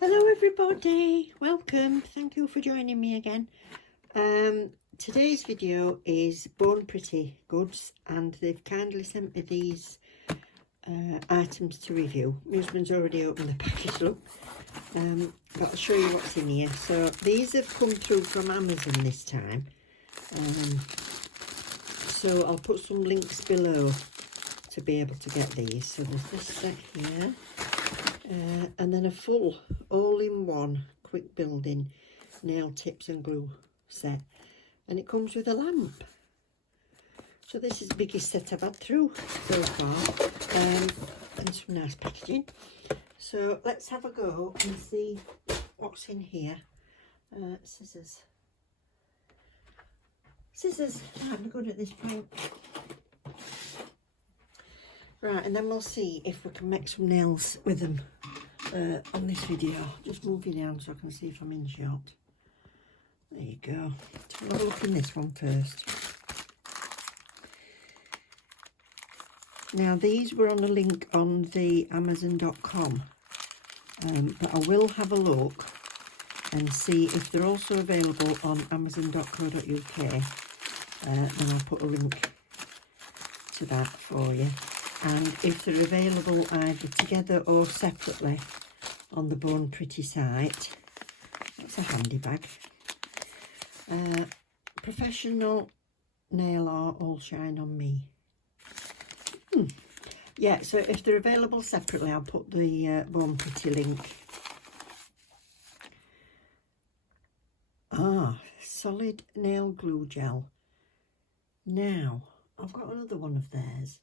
Hello everybody, welcome, thank you for joining me again. Today's video is Born Pretty Goods, and they've kindly sent me these items to review. My husband's already opened the package, look, but I'll show you what's in here. So these have come through from Amazon this time, so I'll put some links below to be able to get these. So there's this set here. And then a full all-in-one quick building nail tips and glue set, and it comes with a lamp. So this is the biggest set I've had through so far, and some nice packaging. So let's have a go and see what's in here. Scissors, I'm good at this point. Right, and then we'll see if we can make some nails with them on this video. Just move you down so I can see if I'm in shot. There you go. So we'll have a look in this one first. Now these were on a link on the Amazon.com, but I will have a look and see if they're also available on Amazon.co.uk. Then I'll put a link to that for you. And if they're available either together or separately on the Born Pretty site. That's a handy bag. Professional nail art, all shine on me. Yeah, so if they're available separately, I'll put the Born Pretty link. Solid nail glue gel. Now, I've got another one of theirs,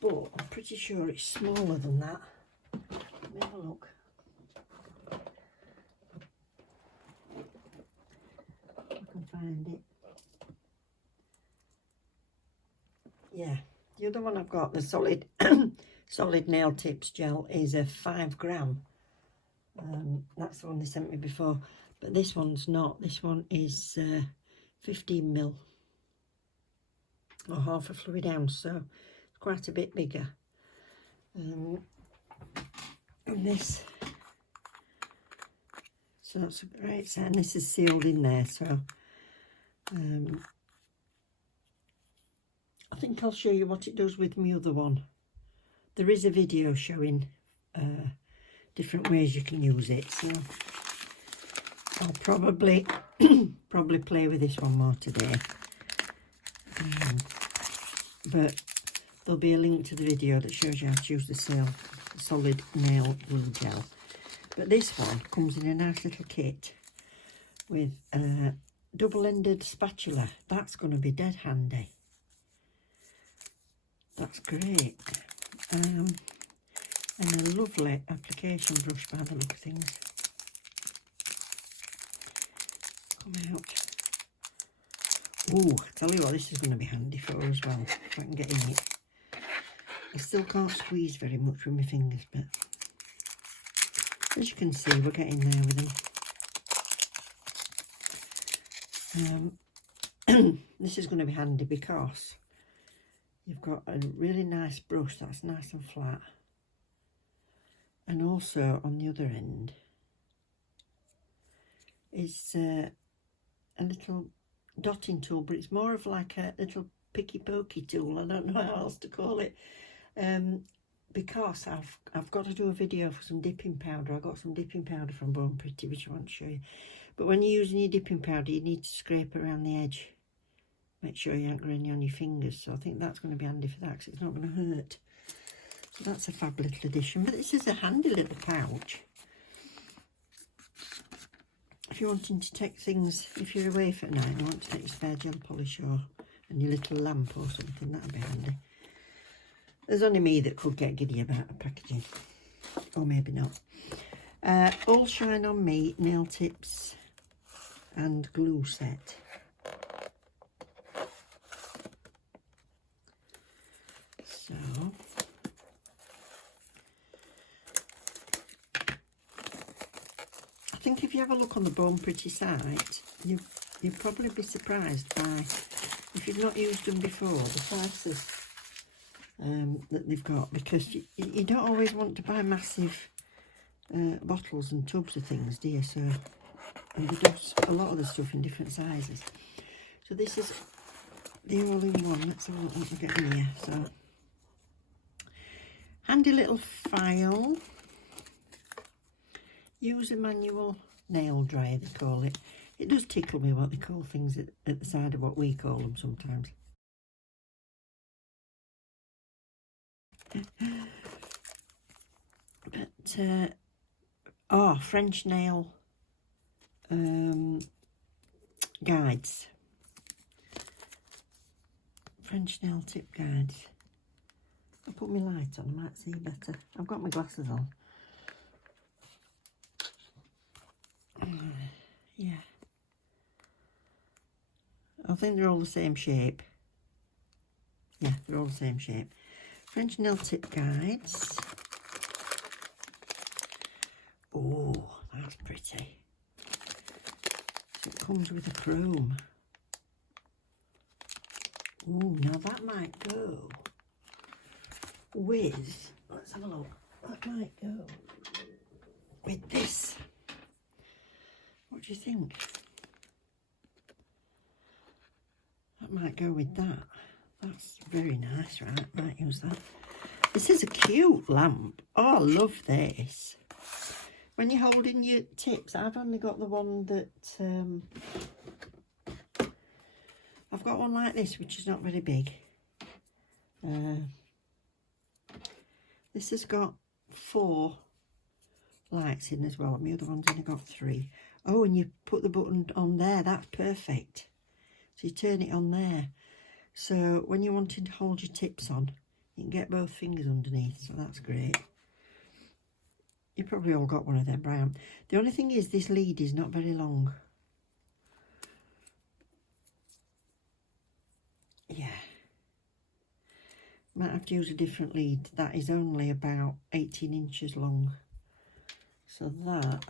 but I'm pretty sure it's smaller than that. Let me have a look. If I can find it. Yeah, the other one I've got, the solid solid nail tips gel, is a 5 gram. That's the one they sent me before, but this one's not. This one is 15 mil, or half a fluid ounce, so quite a bit bigger. And this, so that's a great sign. This is sealed in there, so I think I'll show you what it does with my other one. There is a video showing different ways you can use it, so I'll probably play with this one more today, but there'll be a link to the video that shows you how to use the solid nail glue gel. But this one comes in a nice little kit with a double-ended spatula. That's going to be dead handy. That's great. And a lovely application brush by the look of things. Come out. Ooh, I tell you what, this is going to be handy for as well, if I can get in it. I still can't squeeze very much with my fingers, but as you can see, we're getting there with them. This is going to be handy because you've got a really nice brush that's nice and flat, and also on the other end is a little dotting tool, but it's more of like a little picky pokey tool. I don't know how else to call it. Because I've got to do a video for some dipping powder. I got some dipping powder from Born Pretty, which I want to show you. But when you're using your dipping powder, you need to scrape around the edge. Make sure you haven't got any on your fingers. So I think that's going to be handy for that, because it's not going to hurt. So that's a fab little addition. But this is a handy little pouch. If you're wanting to take things, if you're away for night and you want to take your spare gel polish and your little lamp or something, that'd be handy. There's only me that could get giddy about the packaging, or maybe not. All Shine on Me nail tips and glue set. So I think if you have a look on the Born Pretty site, you'll probably be surprised by, if you've not used them before, the prices that they've got, because you don't always want to buy massive bottles and tubs of things, do you? So, and they do a lot of the stuff in different sizes. So this is the all-in-one. Let's have a look what we get in here. So, handy little file. Use a manual nail dryer, they call it. It does tickle me what they call things at the side of what we call them sometimes. But, oh, French nail guides. French nail tip guides. I'll put my light on, I might see better. I've got my glasses on. Yeah. I think they're all the same shape. Yeah, they're all the same shape. French nail tip guides. Oh, that's pretty. So it comes with a chrome. Oh, now that might go with, let's have a look, that might go with this. What do you think? That might go with that. That's very nice, right? Might use that. This is a cute lamp. Oh, I love this. When you're holding your tips, I've only got the one that, I've got one like this, which is not very big. This has got 4 lights in as well. And the other one's only got 3. Oh, and you put the button on there. That's perfect. So you turn it on there. So when you're wanting to hold your tips on, you can get both fingers underneath. So that's great. You probably all got one of them, Brian. The only thing is this lead is not very long. Yeah. Might have to use a different lead. That is only about 18 inches long. So that,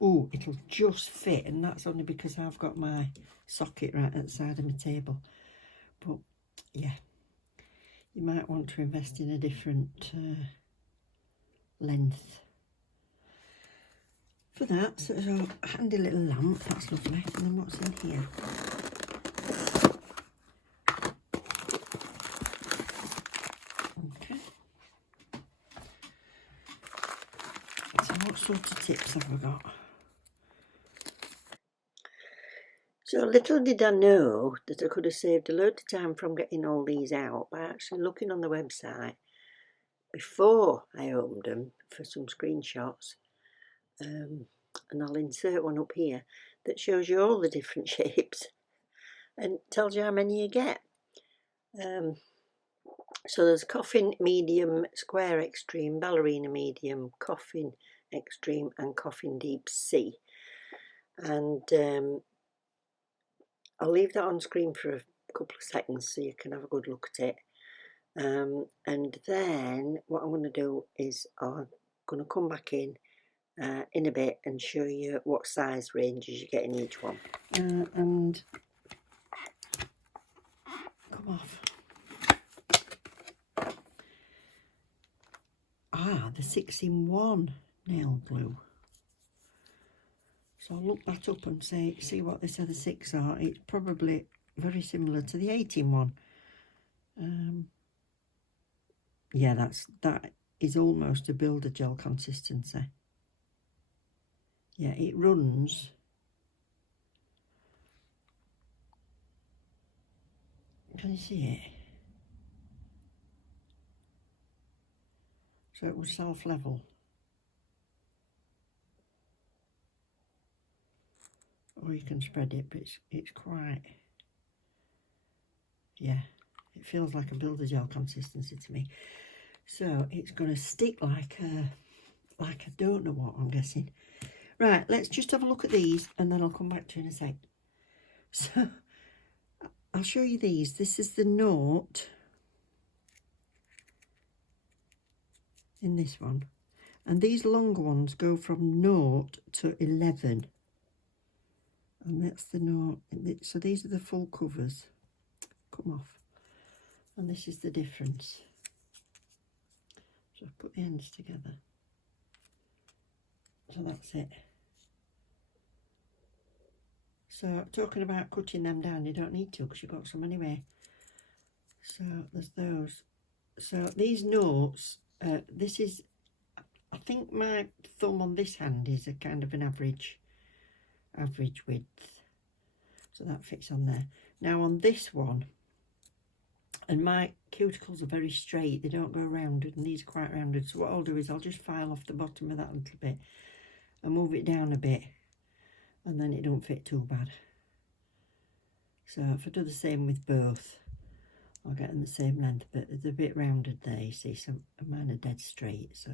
oh, it'll just fit, and that's only because I've got my socket right at the side of my table. But yeah, you might want to invest in a different length for that. So it's a handy little lamp, that's lovely. And then what's in here? Okay. So what sort of tips have we got? So little did I know that I could have saved a load of time from getting all these out by actually looking on the website before I opened them for some screenshots. And I'll insert one up here that shows you all the different shapes and tells you how many you get. So there's coffin medium, square extreme, ballerina medium, coffin extreme and coffin deep C. And I'll leave that on screen for a couple of seconds so you can have a good look at it. And then what I'm going to do is I'm going to come back in a bit and show you what size ranges you get in each one. And come off. Ah, the 6-in-1 nail glue. So I'll look that up and see what this other 6 are. It's probably very similar to the 8-in-1. Yeah, that is almost a builder gel consistency. Yeah, it runs. Can you see it? So it was self-level. Or you can spread it, but it's quite, yeah, it feels like a builder gel consistency to me. So it's going to stick like I don't know what, I'm guessing. Right, let's just have a look at these and then I'll come back to you in a sec. So I'll show you these. This is the note in this one. And these longer ones go from 0 to 11. And that's the note. So these are the full covers. Come off. And this is the difference. So I've put the ends together. So that's it. So talking about cutting them down, you don't need to because you've got some anyway. So there's those. So these notes, this is, I think my thumb on this hand is a kind of an average width. So that fits on there. Now on this one, and my cuticles are very straight, they don't go rounded, and these are quite rounded. So what I'll do is I'll just file off the bottom of that a little bit and move it down a bit, and then it don't fit too bad. So if I do the same with both, I'll get them the same length, but it's a bit rounded there, you see, so mine are dead straight. So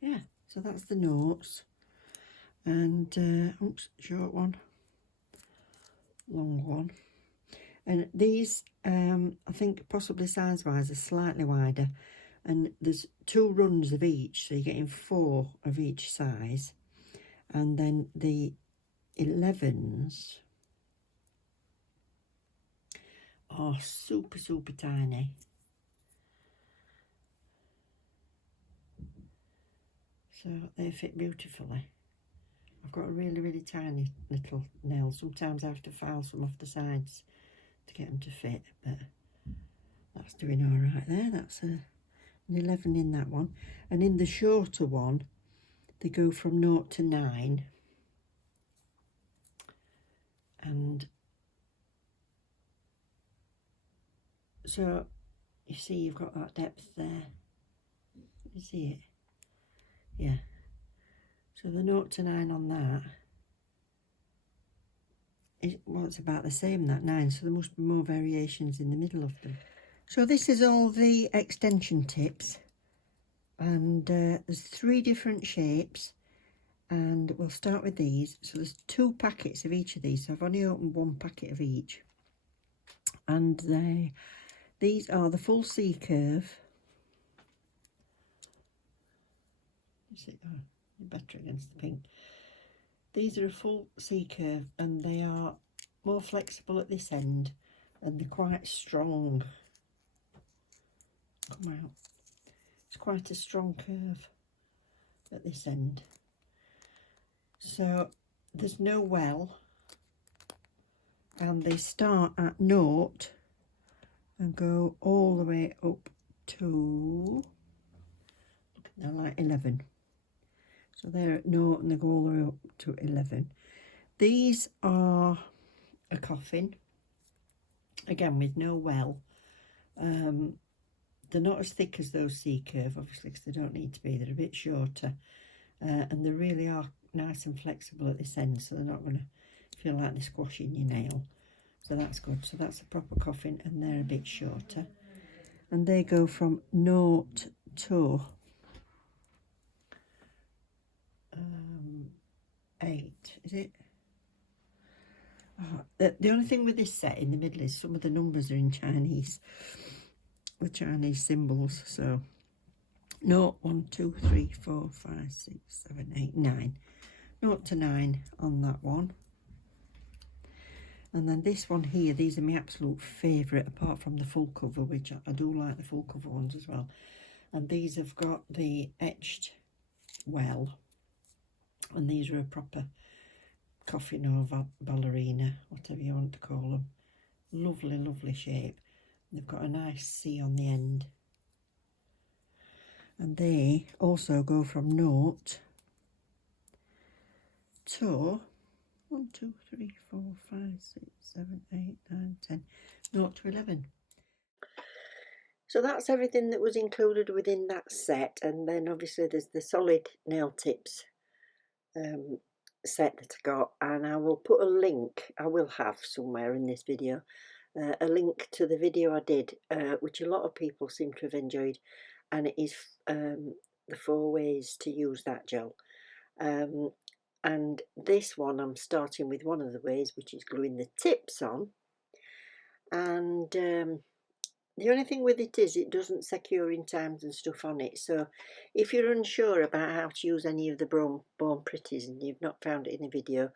yeah, so that's the notes. And oops, short one, long one. And these, I think possibly size-wise, are slightly wider. And there's 2 runs of each, so you're getting 4 of each size. And then the 11s are super, super tiny. So they fit beautifully. I've got a really, really tiny little nail. Sometimes I have to file some off the sides to get them to fit, but that's doing all right there. That's an 11 in that one. And in the shorter one, they go from 0 to 9. And so you see you've got that depth there. You see it? Yeah. So the 0 to 9 on that is, well, it's about the same, that 9, so there must be more variations in the middle of them. So this is all the extension tips, and there's 3 different shapes, and we'll start with these. So there's 2 packets of each of these, so I've only opened 1 packet of each, and these are the full C curve. You see, oh, better against the pink. These are a full C curve, and they are more flexible at this end, and they're quite strong. Come out. It's quite a strong curve at this end. So there's no well, and they start at 0 and go all the way up to, they're like 11. So they're at 0 and they go all the way up to 11. These are a coffin, again with no well. They're not as thick as those C-curve, obviously, because they don't need to be. They're a bit shorter, and they really are nice and flexible at this end, so they're not going to feel like they're squashing your nail. So that's good. So that's a proper coffin, and they're a bit shorter. And they go from 0 to 8, is it? Oh, the only thing with this set in the middle is some of the numbers are in Chinese, the Chinese symbols. So 0, 1, 2, 3, 4, 5, 6, 7, 8, 9. 0 to 9 on that one. And then this one here, these are my absolute favourite, apart from the full cover, which I do like the full cover ones as well. And these have got the etched well, and these are a proper coffin or ballerina, whatever you want to call them. Lovely, lovely shape. They've got a nice C on the end. And they also go from 0 to 1, 2, 3, 4, 5, 6, 7, 8, 9, 10, 0 to 11. So that's everything that was included within that set. And then obviously there's the solid nail tips set that I got, and I will put a link, I will have somewhere in this video, a link to the video I did, which a lot of people seem to have enjoyed, and it is the 4 ways to use that gel. And this one I'm starting with one of the ways, which is gluing the tips on, and the only thing with it is it doesn't secure in times and stuff on it. So if you're unsure about how to use any of the Born Pretties and you've not found it in a video,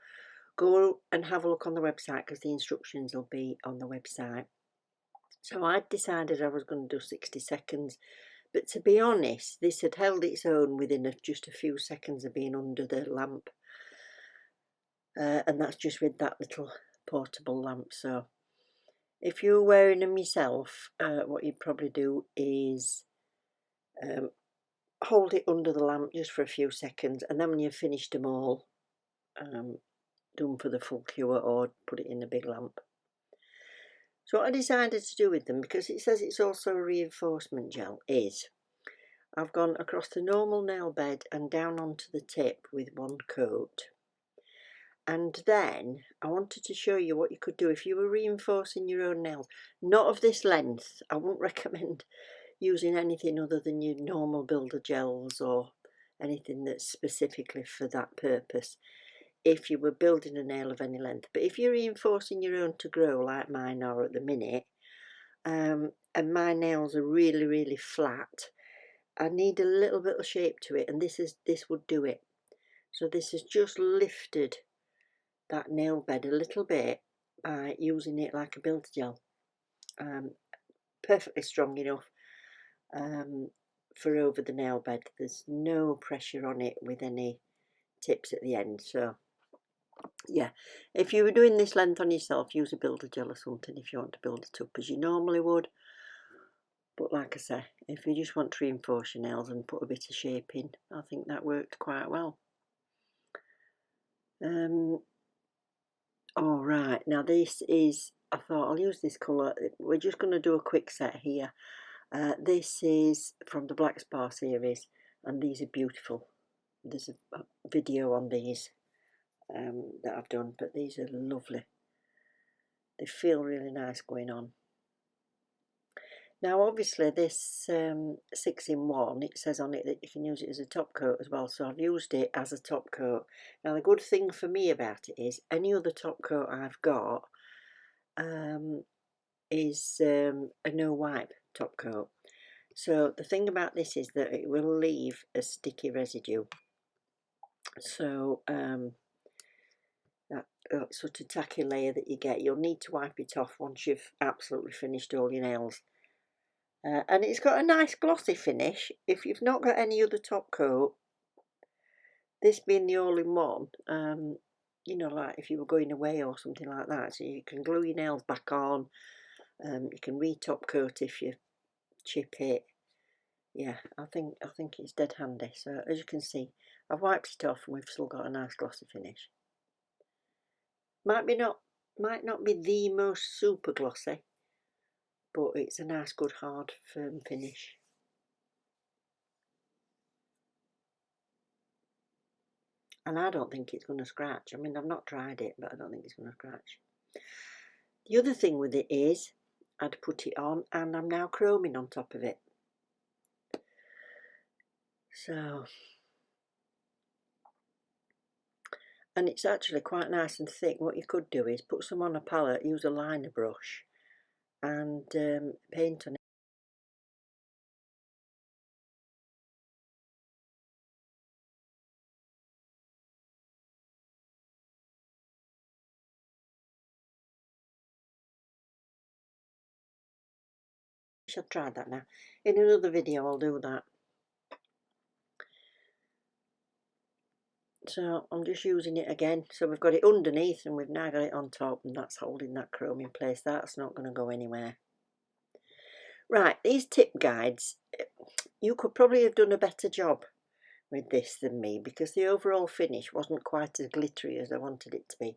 go and have a look on the website, because the instructions will be on the website. So I decided I was going to do 60 seconds But to be honest, this had held its own within just a few seconds of being under the lamp. And that's just with that little portable lamp. So if you're wearing them yourself, what you'd probably do is hold it under the lamp just for a few seconds, and then when you've finished them all, do them for the full cure or put it in a big lamp. So what I decided to do with them, because it says it's also a reinforcement gel, is I've gone across the normal nail bed and down onto the tip with one coat. And then I wanted to show you what you could do if you were reinforcing your own nails. Not of this length. I wouldn't recommend using anything other than your normal builder gels or anything that's specifically for that purpose if you were building a nail of any length. But if you're reinforcing your own to grow like mine are at the minute, and my nails are really, really flat, I need a little bit of shape to it, and this would do it. So this has just lifted that nail bed a little bit by using it like a builder gel. Perfectly strong enough for over the nail bed. There's no pressure on it with any tips at the end. So yeah, if you were doing this length on yourself, use a builder gel or something if you want to build it up as you normally would. But like I say, if you just want to reinforce your nails and put a bit of shape in, I think that worked quite well. All right, now this is, I thought I'll use this colour. We're just going to do a quick set here. This is from the Black Spar series, and these are beautiful. There's a video on these that I've done, but these are lovely. They feel really nice going on. Now obviously this 6-in-1, it says on it that you can use it as a top coat as well, so I've used it as a top coat. Now the good thing for me about it is any other top coat I've got is a no wipe top coat. So the thing about this is that it will leave a sticky residue. So that sort of tacky layer that you get, you'll need to wipe it off once you've absolutely finished all your nails. And it's got a nice glossy finish. If you've not got any other top coat, this being the all-in-one, you know, like if you were going away or something like that, so you can glue your nails back on, you can re-top coat if you chip it. Yeah, I think it's dead handy. So as you can see, I've wiped it off and we've still got a nice glossy finish. Might not be the most super glossy, but it's a nice, good, hard, firm finish. And I don't think it's going to scratch. I mean, I've not tried it, but I don't think it's going to scratch. The other thing with it is, I'd put it on and I'm now chroming on top of it. So, and it's actually quite nice and thick. What you could do is put some on a palette, use a liner brush and paint on it. I shall try that now. In another video I'll do that. So I'm just using it again. So we've got it underneath and we've now got it on top, and that's holding that chrome in place. That's not going to go anywhere. Right, these tip guides, you could probably have done a better job with this than me, because the overall finish wasn't quite as glittery as I wanted it to be.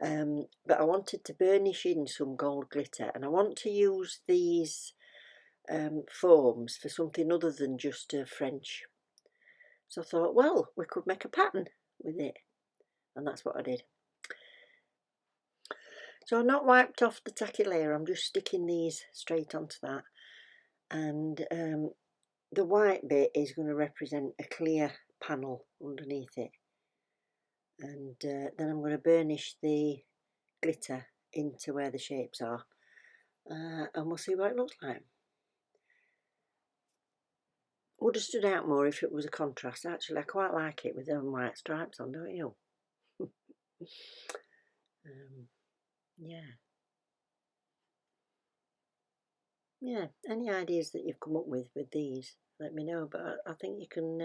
But I wanted to burnish in some gold glitter, and I want to use these foams for something other than just a French. So I thought, well, we could make a pattern with it, and that's what I did. So I've not wiped off the tacky layer, I'm just sticking these straight onto that, and the white bit is going to represent a clear panel underneath it, and then I'm going to burnish the glitter into where the shapes are, and we'll see what it looks like. Would have stood out more if it was a contrast. Actually, I quite like it with them white stripes on, don't you? Yeah. yeah, any ideas that you've come up with these, let me know. But I think you can,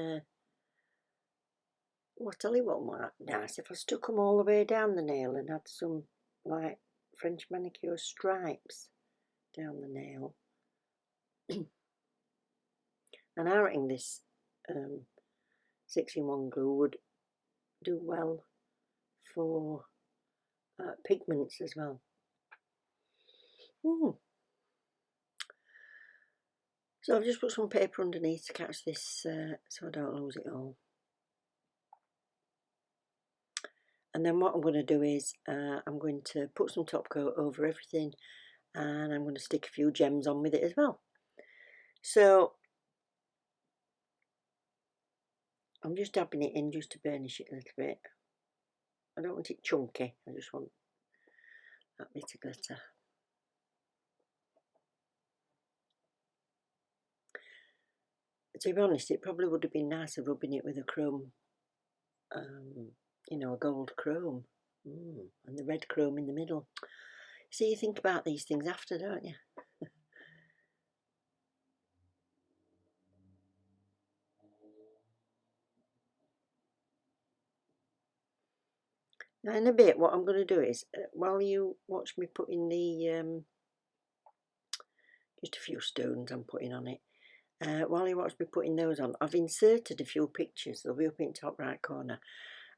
well, I'll tell you what might be nice, if I stuck them all the way down the nail and had some, like, French manicure stripes down the nail. And I reckon this 6-in-1 glue would do well for pigments as well. So I've just put some paper underneath to catch this so I don't lose it all. And then what I'm going to do is I'm going to put some top coat over everything, and I'm going to stick a few gems on with it as well. So I'm just dabbing it in just to burnish it a little bit. I don't want it chunky, I just want that bit of glitter. To be honest, it probably would have been nicer rubbing it with a chrome, you know, a gold chrome, and the red chrome in the middle. So you think about these things after, don't you? Now in a bit, what I'm going to do is, while you watch me putting the, just a few stones I'm putting on it, while you watch me putting those on, I've inserted a few pictures, they'll be up in the top right corner.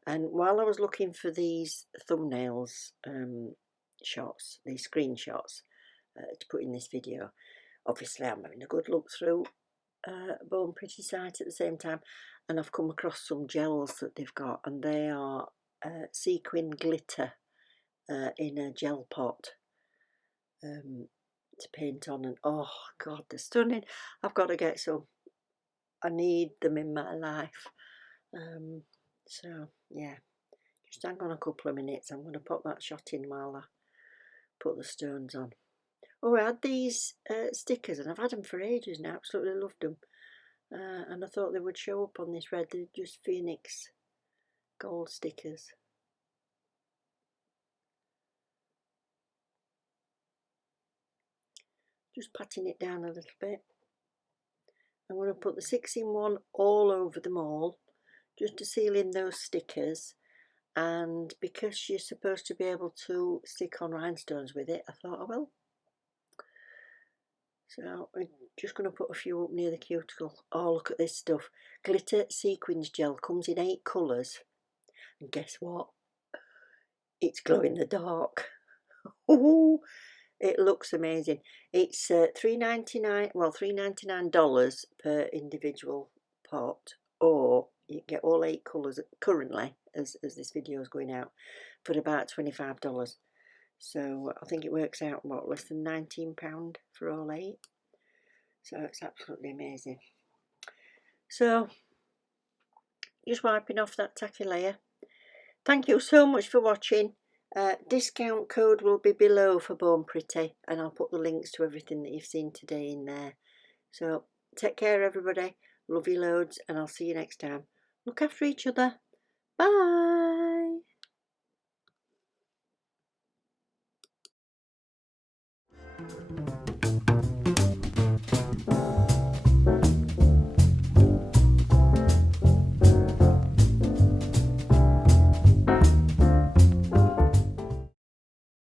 And while I was looking for these thumbnails shots, these screenshots to put in this video, obviously I'm having a good look through Born Pretty site at the same time, and I've come across some gels that they've got, and they are sequin glitter in a gel pot to paint on, and oh god, they're stunning. I've got to get some. I need them in my life. So yeah, just hang on a couple of minutes. I'm going to put that shot in while I put the stones on. Oh, I had these stickers, and I've had them for ages now. Absolutely loved them. And I thought they would show up on this red. They're just Phoenix gold stickers. Just patting it down a little bit. I'm going to put the 6-in-1 all over them all, just to seal in those stickers. And because you're supposed to be able to stick on rhinestones with it, I thought I will. So I'm just going to put a few up near the cuticle. Oh, look at this stuff. Glitter sequins gel comes in 8 colours. And guess what? It's glow in the dark. Oh, it looks amazing. It's $3.99. Well, $3.99 per individual pot, or you get all 8 colours currently, as this video is going out, for about $25. So I think it works out, what, less than £19 for all 8. So it's absolutely amazing. So just wiping off that tacky layer. Thank you so much for watching. Discount code will be below for Born Pretty, and I'll put the links to everything that you've seen today in there. So take care everybody, love you loads, and I'll see you next time. Look after each other. Bye.